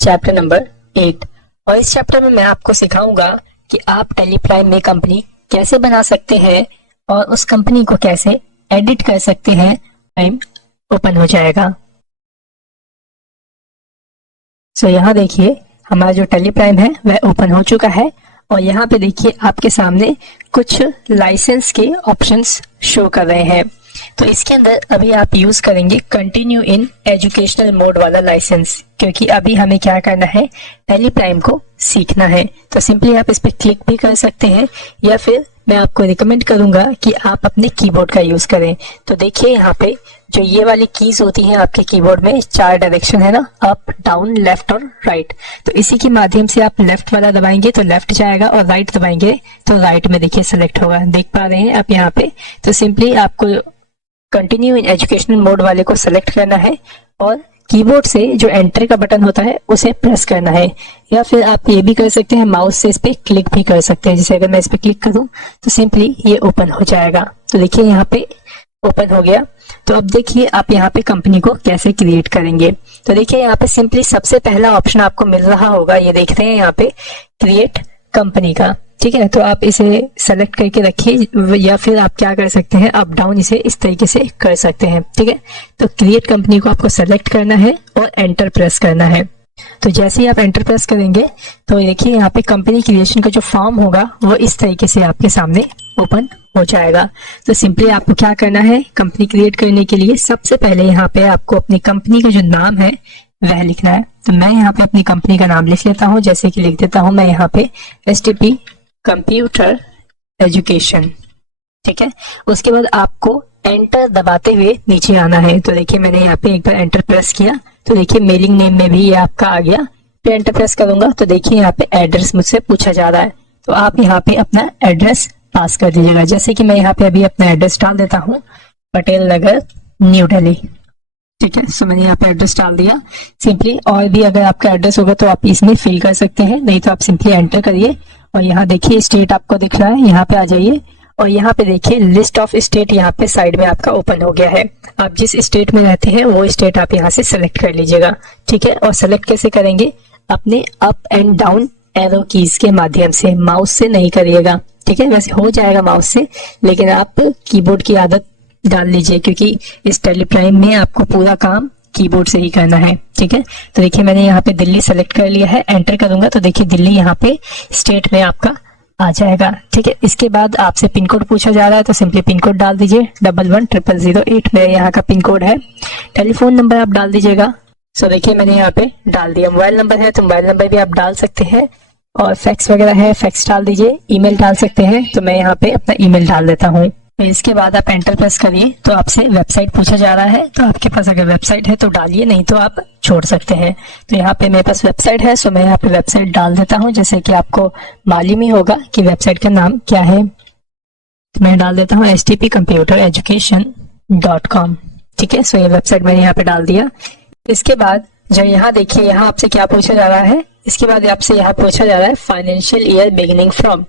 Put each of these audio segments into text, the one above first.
Chapter number 8। और इस chapter में मैं आपको सिखाऊंगा कि आप टैली प्राइम में कंपनी कैसे बना सकते हैं और उस कंपनी को कैसे एडिट कर सकते हैं। टाइम ओपन हो जाएगा। यहाँ देखिए हमारा जो टैली प्राइम है वह ओपन हो चुका है और यहाँ पे देखिए आपके सामने कुछ लाइसेंस के ऑप्शंस शो कर रहे हैं। तो इसके अंदर अभी आप यूज करेंगे कंटिन्यू इन एजुकेशनल मोड वाला लाइसेंस, क्योंकि अभी हमें क्या करना है, टैली प्राइम को सीखना है। तो सिंपली आप इस पर क्लिक भी कर सकते हैं या फिर मैं आपको रिकमेंड करूंगा कि आप अपने कीबोर्ड का यूज करें। तो देखिए यहाँ पे जो ये वाली कीज होती हैं आपके कीबोर्ड में, 4 डायरेक्शन है ना, अप डाउन लेफ्ट और राइट। तो इसी के माध्यम से आप लेफ्ट वाला दबाएंगे तो लेफ्ट जाएगा और राइट दबाएंगे तो राइट में देखिए सेलेक्ट होगा। देख पा रहे हैं आप यहाँ पे। तो सिंपली आपको कंटिन्यू इन एजुकेशनल मोड वाले को सेलेक्ट करना है और कीबोर्ड से जो एंटर का बटन होता है उसे प्रेस करना है, या फिर आप ये भी कर सकते हैं माउस से इस पे क्लिक भी कर सकते हैं। जैसे अगर मैं इस पे क्लिक करूं तो सिंपली ये ओपन हो जाएगा। तो देखिए यहाँ पे ओपन हो गया। तो अब देखिए आप यहाँ पे कंपनी को कैसे क्रिएट करेंगे। तो देखिए यहाँ पे सिंपली सबसे पहला ऑप्शन आपको मिल रहा होगा, ये देख रहे हैं यहाँ पे क्रिएट कंपनी का, ठीक है। तो आप इसे सेलेक्ट करके रखिए या फिर आप क्या कर सकते हैं, अप डाउन इसे इस तरीके से कर सकते हैं, ठीक है। तो क्रिएट कंपनी को आपको सेलेक्ट करना है और एंटर प्रेस करना है। तो जैसे ही आप एंटर प्रेस करेंगे तो देखिए यहाँ पे कंपनी क्रिएशन का जो फॉर्म होगा वो इस तरीके से आपके सामने ओपन हो जाएगा। तो सिंपली आपको क्या करना है, कंपनी क्रिएट करने के लिए सबसे पहले यहाँ पे आपको अपनी कंपनी का जो नाम है वह लिखना है। तो मैं यहाँ पे अपनी कंपनी का नाम लिख लेता हूँ, जैसे कि लिख देता हूँ मैं यहाँ पे STP कंप्यूटर एजुकेशन, ठीक है। उसके बाद आपको एंटर दबाते हुए नीचे आना है। तो देखिए मैंने यहाँ पे एक बार एंटर प्रेस किया तो देखिए मेलिंग नेम में भी ये आपका आ गया। फिर एंटर प्रेस करूंगा तो देखिए यहाँ पे एड्रेस मुझसे पूछा जा रहा है, तो आप यहाँ पे अपना एड्रेस पास कर दीजिएगा। जैसे कि मैं यहाँ पे अभी अपना एड्रेस डाल देता हूँ, पटेल नगर, न्यू दिल्ली, ठीक है। सो मैंने यहाँ पे एड्रेस डाल दिया। सिंपली और भी अगर आपका एड्रेस होगा तो आप इसमें फिल कर सकते हैं, नहीं तो आप सिंपली एंटर करिए। और यहाँ देखिए स्टेट आपको दिख रहा है, यहाँ पे आ जाइए और यहाँ पे देखिए लिस्ट ऑफ स्टेट यहाँ पे साइड में आपका ओपन हो गया है। आप जिस स्टेट में रहते हैं वो स्टेट आप यहाँ से सेलेक्ट कर लीजिएगा, ठीक है। और सेलेक्ट कैसे करेंगे, अपने up and down arrow keys के माध्यम से, माउस से नहीं करिएगा, ठीक है। वैसे हो जाएगा माउस से, लेकिन आप कीबोर्ड की आदत डाल लीजिए क्योंकि इस टैली प्राइम में आपको पूरा काम कीबोर्ड से ही करना है, ठीक है। तो देखिए मैंने यहाँ पे दिल्ली सेलेक्ट कर लिया है, एंटर करूंगा तो देखिए दिल्ली यहाँ पे स्टेट में आपका आ जाएगा, ठीक है। इसके बाद आपसे पिन कोड पूछा जा रहा है तो सिंपली पिन कोड डाल दीजिए 110008 मेरे यहाँ का पिन कोड है। टेलीफोन नंबर आप डाल दीजिएगा। सो देखिए मैंने यहाँ पे डाल दिया। मोबाइल नंबर है तो मोबाइल नंबर भी आप डाल सकते हैं और फैक्स वगैरह है, फैक्स डाल दीजिए। ईमेल डाल सकते हैं तो मैं यहाँ पे अपना ईमेल डाल देता हूँ। इसके बाद आप एंटर प्रेस करिए तो आपसे वेबसाइट पूछा जा रहा है, तो आपके पास अगर वेबसाइट है तो डालिए, नहीं तो आप छोड़ सकते हैं। तो यहाँ पे मेरे पास वेबसाइट है, सो मैं यहाँ पे वेबसाइट डाल देता हूँ, जैसे कि आपको मालूम ही होगा कि वेबसाइट का नाम क्या है। तो मैं डाल देता हूँ stpcomputereducation.com, ठीक है। सो ये वेबसाइट मैंने यहाँ पे डाल दिया। इसके बाद जब यहाँ देखिए यहाँ आपसे क्या पूछा जा रहा है, इसके बाद आपसे यहाँ पूछा जा रहा है फाइनेंशियल ईयर बिगिनिंग फ्रॉम।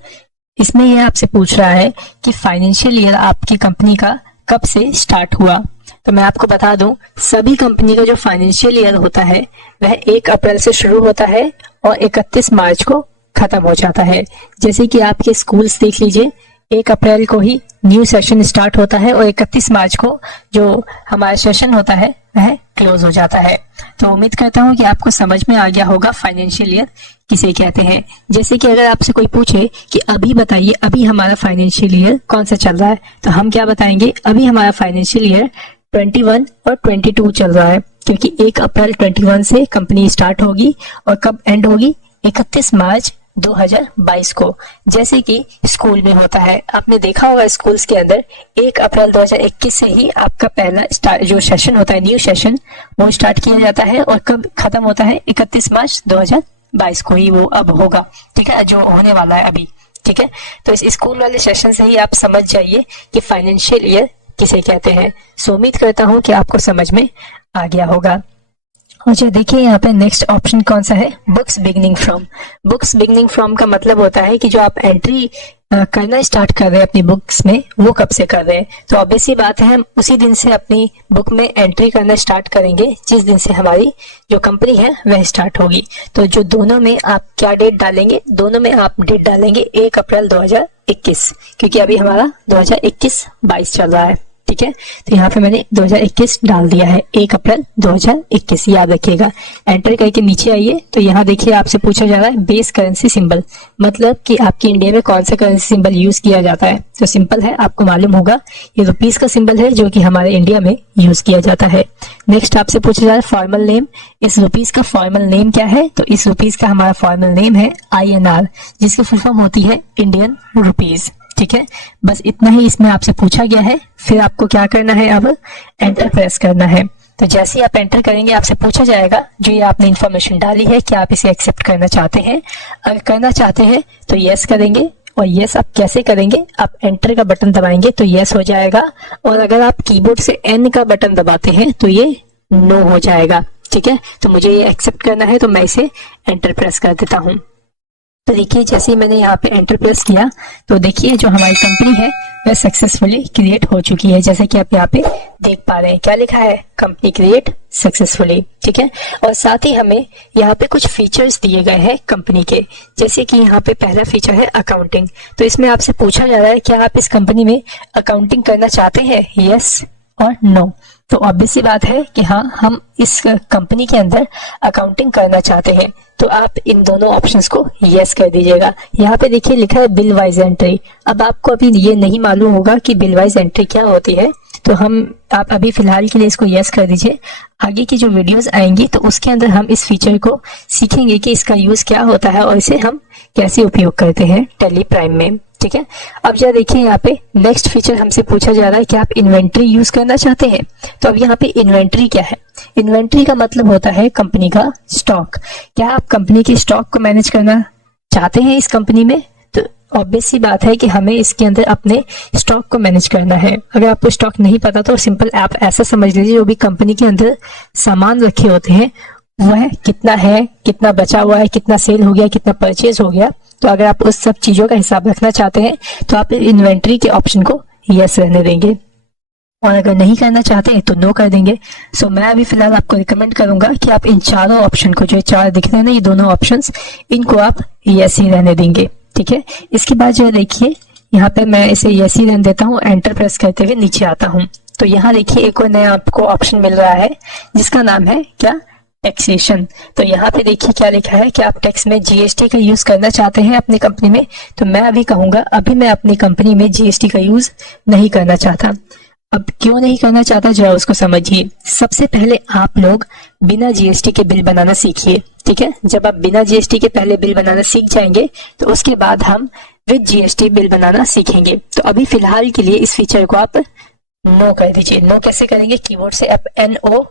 इसमें यह आपसे पूछ रहा है कि फाइनेंशियल ईयर आपकी कंपनी का कब से स्टार्ट हुआ। तो मैं आपको बता दूं, सभी कंपनी का जो फाइनेंशियल ईयर होता है वह 1 अप्रैल से शुरू होता है और 31 मार्च को खत्म हो जाता है। जैसे कि आपके स्कूल्स देख लीजिए, 1 अप्रैल को ही न्यू सेशन स्टार्ट होता है और 31 मार्च को जो हमारा सेशन होता है वह क्लोज हो जाता है। तो उम्मीद करता हूँ कि आपको समझ में आ गया होगा फाइनेंशियल ईयर किसे कहते हैं। जैसे कि अगर आपसे कोई पूछे कि अभी बताइए अभी हमारा फाइनेंशियल ईयर कौन सा चल रहा है, तो हम क्या बताएंगे, अभी हमारा फाइनेंशियल ईयर 21 और 22 चल रहा है, क्योंकि 1 अप्रैल 21 से कंपनी स्टार्ट होगी और कब एंड होगी, 31 मार्च 2022 को। जैसे कि स्कूल में होता है, आपने देखा होगा स्कूल्स के अंदर 1 अप्रैल 2021 से ही आपका पहला जो सेशन होता है, न्यू सेशन, वो स्टार्ट किया जाता है और कब खत्म होता है, 31 मार्च 2022 को ही वो अब होगा, ठीक है, जो होने वाला है अभी, ठीक है। तो इस स्कूल वाले सेशन से ही आप समझ जाइए कि फाइनेंशियल ईयर किसे कहते हैं। सो उम्मीद करता हूँ कि आपको समझ में आ गया होगा। अच्छा देखिए यहाँ पे नेक्स्ट ऑप्शन कौन सा है, books beginning from. Books beginning from का मतलब होता है कि जो आप एंट्री करना स्टार्ट कर रहे हैं अपनी बुक्स में, वो कब से कर रहे हैं। तो ऑब्वियस सी बात है, हम उसी दिन से अपनी बुक में एंट्री करना स्टार्ट करेंगे जिस दिन से हमारी जो कंपनी है वह स्टार्ट होगी। तो जो दोनों में आप क्या डेट डालेंगे, दोनों में आप डेट डालेंगे 1 अप्रैल 2021, क्योंकि अभी हमारा 2021-22 चल रहा है। ठीक है, तो यहाँ पे मैंने 2021 डाल दिया है, 1 अप्रैल 2021, याद रखिएगा। एंटर करके नीचे आइए तो यहाँ देखिए आपसे पूछा जा रहा है बेस करेंसी सिंबल, मतलब कि आपकी इंडिया में कौन सा करेंसी सिंबल यूज किया जाता है। तो सिंपल है, आपको मालूम होगा, ये रुपीस का सिंबल है जो कि हमारे इंडिया में यूज किया जाता है। नेक्स्ट आपसे पूछा जा रहा है फॉर्मल नेम, इस रुपीस का फॉर्मल नेम क्या है। तो इस रुपीस का हमारा फॉर्मल नेम है INR, जिसकी फुल फॉर्म होती है इंडियन रुपीस। ठीक है, बस इतना ही इसमें आपसे पूछा गया है। फिर आपको क्या करना है, अब एंटर प्रेस करना है। तो जैसे ही आप एंटर करेंगे आपसे पूछा जाएगा जो ये आपने इंफॉर्मेशन डाली है क्या आप इसे एक्सेप्ट करना चाहते हैं। अगर करना चाहते हैं तो यस करेंगे, और यस आप कैसे करेंगे, आप एंटर का बटन दबाएंगे तो यस हो जाएगा, और अगर आप कीबोर्ड से एन का बटन दबाते हैं तो ये नो हो जाएगा। ठीक है, तो मुझे ये एक्सेप्ट करना है तो मैं इसे एंटर प्रेस कर देता हूँ। तो देखिए जैसे ही मैंने यहाँ पे एंटर प्रेस किया तो देखिए जो हमारी कंपनी है वह सक्सेसफुली क्रिएट हो चुकी है। जैसे कि आप यहाँ पे देख पा रहे हैं, क्या लिखा है, कंपनी क्रिएट सक्सेसफुली। ठीक है, और साथ ही हमें यहाँ पे कुछ फीचर्स दिए गए हैं कंपनी के, जैसे कि यहाँ पे पहला फीचर है अकाउंटिंग। तो इसमें आपसे पूछा जा रहा है क्या आप इस कंपनी में अकाउंटिंग करना चाहते हैं, यस और नो। तो ऑब्वियस सी बात है कि हाँ, हम इस कंपनी के अंदर अकाउंटिंग करना चाहते हैं, तो आप इन दोनों ऑप्शंस को यस कर दीजिएगा। यहाँ पे देखिए लिखा है बिल वाइज एंट्री। अब आपको अभी ये नहीं मालूम होगा कि बिल वाइज एंट्री क्या होती है, तो आप अभी फिलहाल के लिए इसको यस कर दीजिए। आगे की जो वीडियोस आएंगी तो उसके अंदर हम इस फीचर को सीखेंगे कि इसका यूज क्या होता है और इसे हम कैसे उपयोग करते हैं टैली प्राइम में। ठीक है, अब जरा देखिए यहाँ पे नेक्स्ट फीचर हमसे पूछा जा रहा है कि आप इन्वेंट्री यूज करना चाहते हैं। तो अब यहाँ पे इन्वेंट्री क्या है, इन्वेंट्री का मतलब होता है कंपनी का स्टॉक। क्या आप कंपनी की स्टॉक को मैनेज करना चाहते हैं इस कंपनी में, तो ऑब्वियस सी बात है कि हमें इसके अंदर अपने स्टॉक को मैनेज करना है। अगर आपको स्टॉक नहीं पता तो सिंपल आप ऐसा समझ लीजिए, जो भी कंपनी के अंदर सामान रखे होते हैं वह कितना है, कितना बचा हुआ है, कितना सेल हो गया, कितना परचेज हो गया। तो अगर आप उस सब चीजों का हिसाब रखना चाहते हैं तो आप इन्वेंट्री के ऑप्शन को यस रहने देंगे, और अगर नहीं करना चाहते हैं तो नो कर देंगे। सो मैं अभी फिलहाल आपको रिकमेंड करूंगा कि आप इन चारों ऑप्शन को, जो चार दिख रहे हैं ना, ये दोनों ऑप्शंस, इनको आप यस ही रहने देंगे। ठीक है, इसके बाद जो देखिए यहाँ पे मैं इसे यस ही रहने देता हूँ। एंटर प्रेस करते हुए नीचे आता हूँ तो यहाँ देखिए एक और नया आपको ऑप्शन मिल रहा है जिसका नाम है क्या, टैक्सेशन। तो यहाँ पे देखिए क्या लिखा है कि आप टैक्स में जीएसटी का यूज करना चाहते हैं अपनी कंपनी में। तो मैं अभी कहूंगा अभी मैं अपनी कंपनी में जीएसटी का यूज नहीं करना चाहता। अब क्यों नहीं करना चाहता जरा उसको समझिए। सबसे पहले आप लोग बिना जीएसटी के बिल बनाना सीखिए। ठीक है, जब आप बिना जीएसटी के पहले बिल बनाना सीख जाएंगे तो उसके बाद हम विद जीएसटी बिल बनाना सीखेंगे। तो अभी फिलहाल के लिए इस फीचर को आप नो कर दीजिए। नो कैसे करेंगे, कीबोर्ड से आप NO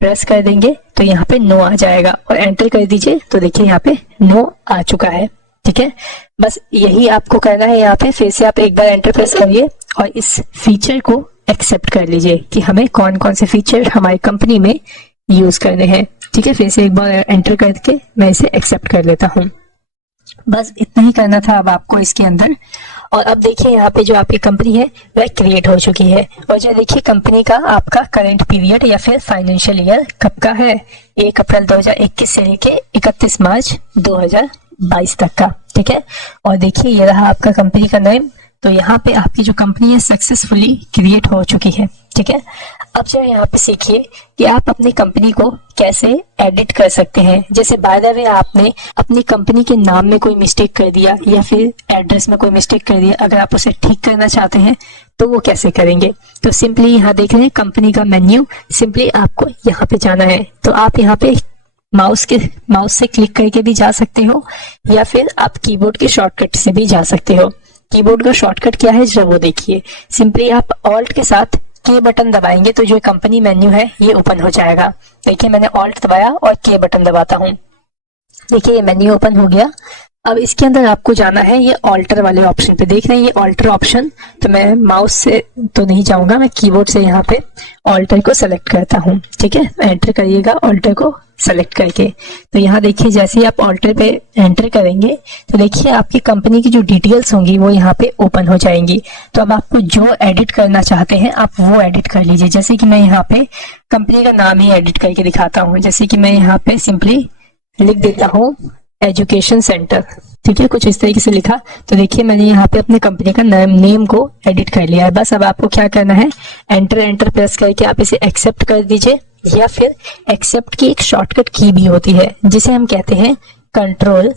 प्रेस कर देंगे तो यहाँ पे नो आ जाएगा, और एंटर कर दीजिए तो देखिए यहाँ पे नो आ चुका है। ठीक है, बस यही आपको करना है। यहाँ पे फिर से आप एक बार एंटर प्रेस करिए और इस फीचर को एक्सेप्ट कर लीजिए कि हमें कौन कौन से फीचर हमारी कंपनी में यूज करने हैं। ठीक है, फिर से एक बार एंटर करके मैं इसे एक्सेप्ट कर लेता हूँ। बस इतना ही करना था अब आपको इसके अंदर। और अब देखिए यहाँ पे जो आपकी कंपनी है वह क्रिएट हो चुकी है, और जो देखिए कंपनी का आपका करंट पीरियड या फिर फाइनेंशियल ईयर कब का है, 1 अप्रैल 2021 से लेके 31 मार्च 2022 तक का। ठीक है, और देखिए ये रहा आपका कंपनी का नेम। तो यहाँ पे आपकी जो कंपनी है सक्सेसफुली क्रिएट हो चुकी है। ठीक है, अब जो यहाँ पे सीखिए कि आप अपनी कंपनी को कैसे एडिट कर सकते हैं। जैसे बाय द वे आपने अपनी कंपनी के नाम में कोई मिस्टेक कर दिया या फिर एड्रेस में कोई मिस्टेक कर दिया, अगर आप उसे ठीक करना चाहते हैं तो वो कैसे करेंगे। तो सिंपली यहाँ देख रहे हैं कंपनी का मेन्यू, सिंपली आपको यहाँ पे जाना है। तो आप यहाँ पे माउस से क्लिक करके भी जा सकते हो, या फिर आप कीबोर्ड के शॉर्टकट से भी जा सकते हो। कीबोर्ड का शॉर्टकट क्या है जरा वो देखिए। सिंपली आप ऑल्ट के साथ के बटन दबाएंगे तो जो कंपनी मेन्यू है ये ओपन हो जाएगा। देखिए मैंने ऑल्ट दबाया और के बटन दबाता हूँ, देखिए ये मेन्यू ओपन हो गया। अब इसके अंदर आपको जाना है ये ऑल्टर वाले ऑप्शन पे। देख रहे हैं ये ऑल्टर ऑप्शन, तो मैं माउस से तो नहीं जाऊंगा, मैं कीबोर्ड से यहाँ पे ऑल्टर को सेलेक्ट करता हूँ। ठीक है, एंटर करिएगा ऑल्टर को सेलेक्ट करके। तो यहाँ देखिए जैसे ही आप ऑल्टर पे एंटर करेंगे तो देखिए आपकी कंपनी की जो डिटेल्स होंगी वो यहाँ पे ओपन हो जाएंगी। तो अब आपको जो एडिट करना चाहते हैं आप वो एडिट कर लीजिए। जैसे कि मैं यहाँ पे कंपनी का नाम ही एडिट करके दिखाता हूँ। जैसे कि मैं यहाँ पे सिंपली लिख देता हूँ एजुकेशन सेंटर। ठीक है, कुछ इस तरीके से लिखा। तो देखिए मैंने यहाँ पे अपने कंपनी का नेम को एडिट कर लिया है। बस अब आपको क्या करना है, एंटर प्रेस करके आप इसे एक्सेप्ट कर दीजिए, या फिर एक्सेप्ट की एक शॉर्टकट की भी होती है जिसे हम कहते हैं कंट्रोल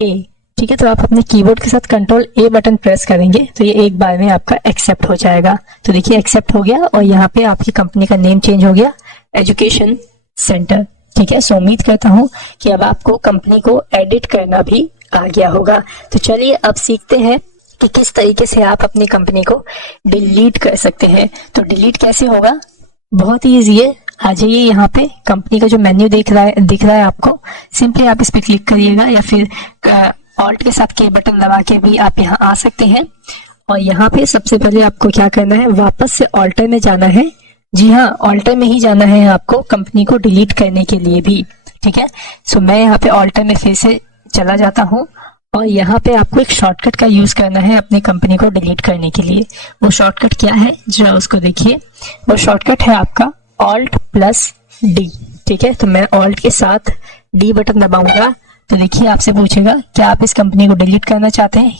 ए। ठीक है, तो आप अपने कीबोर्ड के साथ कंट्रोल ए बटन प्रेस करेंगे तो ये एक बार में आपका एक्सेप्ट हो जाएगा। तो देखिए एक्सेप्ट हो गया और यहाँ पे आपकी कंपनी का नेम चेंज हो गया, एजुकेशन सेंटर। ठीक है, सो उम्मीद करता हूँ कि अब आपको कंपनी को एडिट करना भी आ गया होगा। तो चलिए अब सीखते हैं कि किस तरीके से आप अपनी कंपनी को डिलीट कर सकते हैं। तो डिलीट कैसे होगा, बहुत ही ईजी है। आ जाइए यहाँ पे, कंपनी का जो मेन्यू दिख रहा है आपको, सिंपली आप इस पे क्लिक करिएगा, या फिर ऑल्ट के साथ के बटन दबा के भी आप यहाँ आ सकते हैं। और यहाँ पे सबसे पहले आपको क्या करना है, वापस से ऑल्टर में जाना है। जी हाँ, ऑल्टर में ही जाना है आपको कंपनी को डिलीट करने के लिए भी। ठीक है, सो मैं यहाँ पे ऑल्टर में फिर से चला जाता हूँ और यहाँ पे आपको एक शॉर्टकट का यूज करना है अपनी कंपनी को डिलीट करने के लिए। वो शॉर्टकट क्या है जरा उसको देखिए। वो शॉर्टकट है आपका Alt+D। ठीक है, तो मैं ऑल्ट के साथ D बटन दबाऊंगा तो देखिए आपसे पूछेगा क्या आप इस कंपनी को डिलीट करना चाहते हैं।